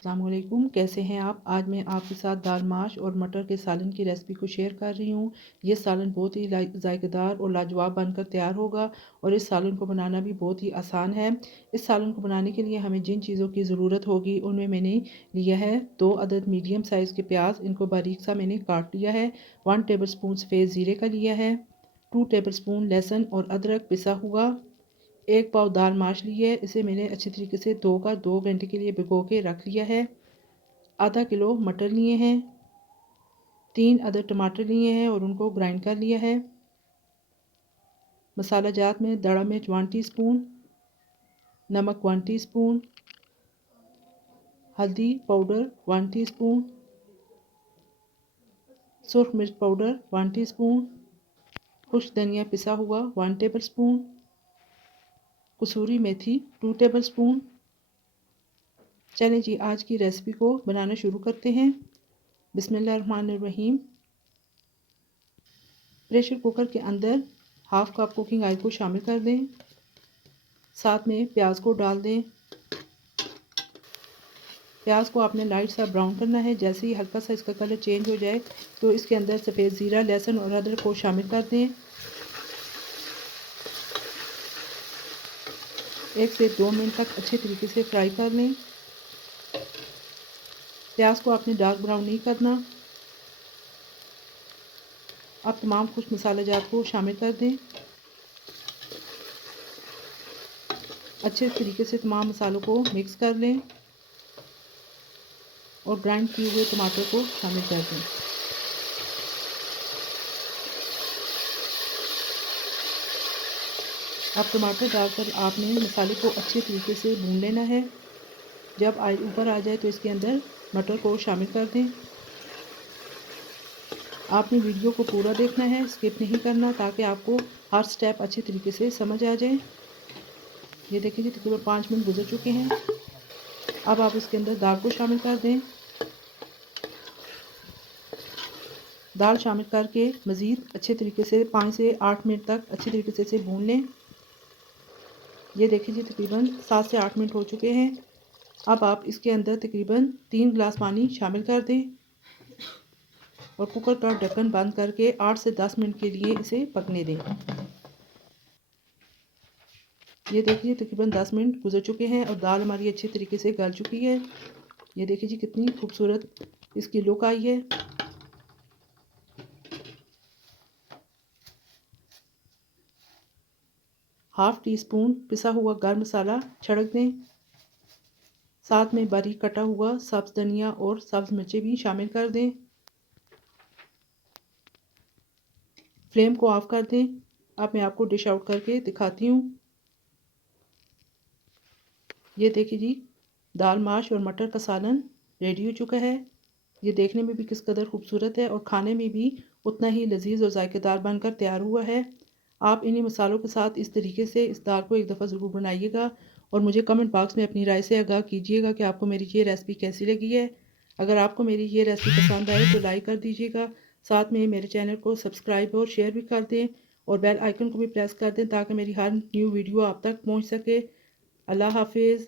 अस्सलामुअलैकुम, कैसे हैं आप। आज मैं आपके साथ दाल माश और मटर के सालन की रेसिपी को शेयर कर रही हूँ। ये सालन बहुत ही जायकेदार और लाजवाब बनकर तैयार होगा और इस सालन को बनाना भी बहुत ही आसान है। इस सालन को बनाने के लिए हमें जिन चीज़ों की ज़रूरत होगी उनमें मैंने लिया है 2 अदद मीडियम साइज़ के प्याज, इनको बारीक सा मैंने काट लिया है। 1 टेबलस्पून सफ़ेद ज़ीरे का लिया है। 2 टेबलस्पून लहसुन और अदरक पिसा हुआ। 1 पाव दाल माश ली है, इसे मैंने अच्छी तरीके से धोकर 2 घंटे के लिए भिगो के रख लिया है। आधा किलो मटर लिए हैं। 3 अदद टमाटर लिए हैं और उनको ग्राइंड कर लिया है। मसाला जात में दड़ा मिर्च 1 टीस्पून, नमक 1 टीस्पून, हल्दी पाउडर 1 टीस्पून, सुर्ख मिर्च पाउडर 1 टीस्पून, खुश्क धनिया पिसा हुआ 1 टेबलस्पून, कसूरी मेथी 2 टेबलस्पून। चलें जी, आज की रेसिपी को बनाना शुरू करते हैं। बिस्मिल्लाहिर्रहमानिर्रहीम। प्रेशर कुकर के अंदर हाफ़ कप कुकिंग ऑयल को शामिल कर दें। साथ में प्याज को डाल दें। प्याज को आपने लाइट सा ब्राउन करना है। जैसे ही हल्का सा इसका कलर चेंज हो जाए तो इसके अंदर सफ़ेद ज़ीरा, लहसुन और अदरक को शामिल कर दें। 1 से 2 मिनट तक अच्छे तरीके से फ्राई कर लें। प्याज को आपने डार्क ब्राउन नहीं करना। अब तमाम खुश्क मसाला जात को शामिल कर दें। अच्छे तरीके से तमाम मसालों को मिक्स कर लें और ग्राइंड किए हुए टमाटर को शामिल कर दें। अब टमाटर डालकर आपने मसाले को अच्छे तरीके से भून लेना है। जब ऑयल ऊपर आ जाए तो इसके अंदर मटर को शामिल कर दें। आपने वीडियो को पूरा देखना है, स्किप नहीं करना, ताकि आपको हर स्टेप अच्छे तरीके से समझ आ जाए। ये देखिए जी, तकरीबन 5 मिनट गुजर चुके हैं। अब आप इसके अंदर दाल को शामिल कर दें। दाल शामिल करके मज़ीद अच्छे तरीके से 5 से 8 मिनट तक अच्छे तरीके से इसे भून लें। ये देखिए जी, तकरीबन 7 से 8 मिनट हो चुके हैं। अब आप इसके अंदर तकरीबन 3 गिलास पानी शामिल कर दें और कुकर का ढक्कन बंद करके 8 से 10 मिनट के लिए इसे पकने दें। ये देखिए तकरीबन 10 मिनट गुजर चुके हैं और दाल हमारी अच्छी तरीके से गल चुकी है। ये देखिए जी, कितनी खूबसूरत इसकी लुक आई है। हाफ़ टी स्पून पिसा हुआ गर्म मसाला छिड़क दें। साथ में बारीक कटा हुआ सब्ज़ धनिया और सब्ज़ मिर्चें भी शामिल कर दें। फ्लेम को ऑफ कर दें। अब मैं आपको डिश आउट करके दिखाती हूँ। ये देखिए जी, दाल माश और मटर का सालन रेडी हो चुका है। ये देखने में भी किस कदर खूबसूरत है और खाने में भी उतना ही लजीज और जायकेदार बनकर तैयार हुआ है। आप इन्हीं मसालों के साथ इस तरीके से इस दाल को एक दफ़ा ज़रूर बनाइएगा और मुझे कमेंट बॉक्स में अपनी राय से आगाह कीजिएगा कि आपको मेरी ये रेसिपी कैसी लगी है। अगर आपको मेरी ये रेसिपी पसंद आए तो लाइक कर दीजिएगा। साथ में मेरे चैनल को सब्सक्राइब और शेयर भी कर दें और बेल आइकन को भी प्रेस कर दें ताकि मेरी हर न्यू वीडियो आप तक पहुँच सके। अल्लाह हाफिज़।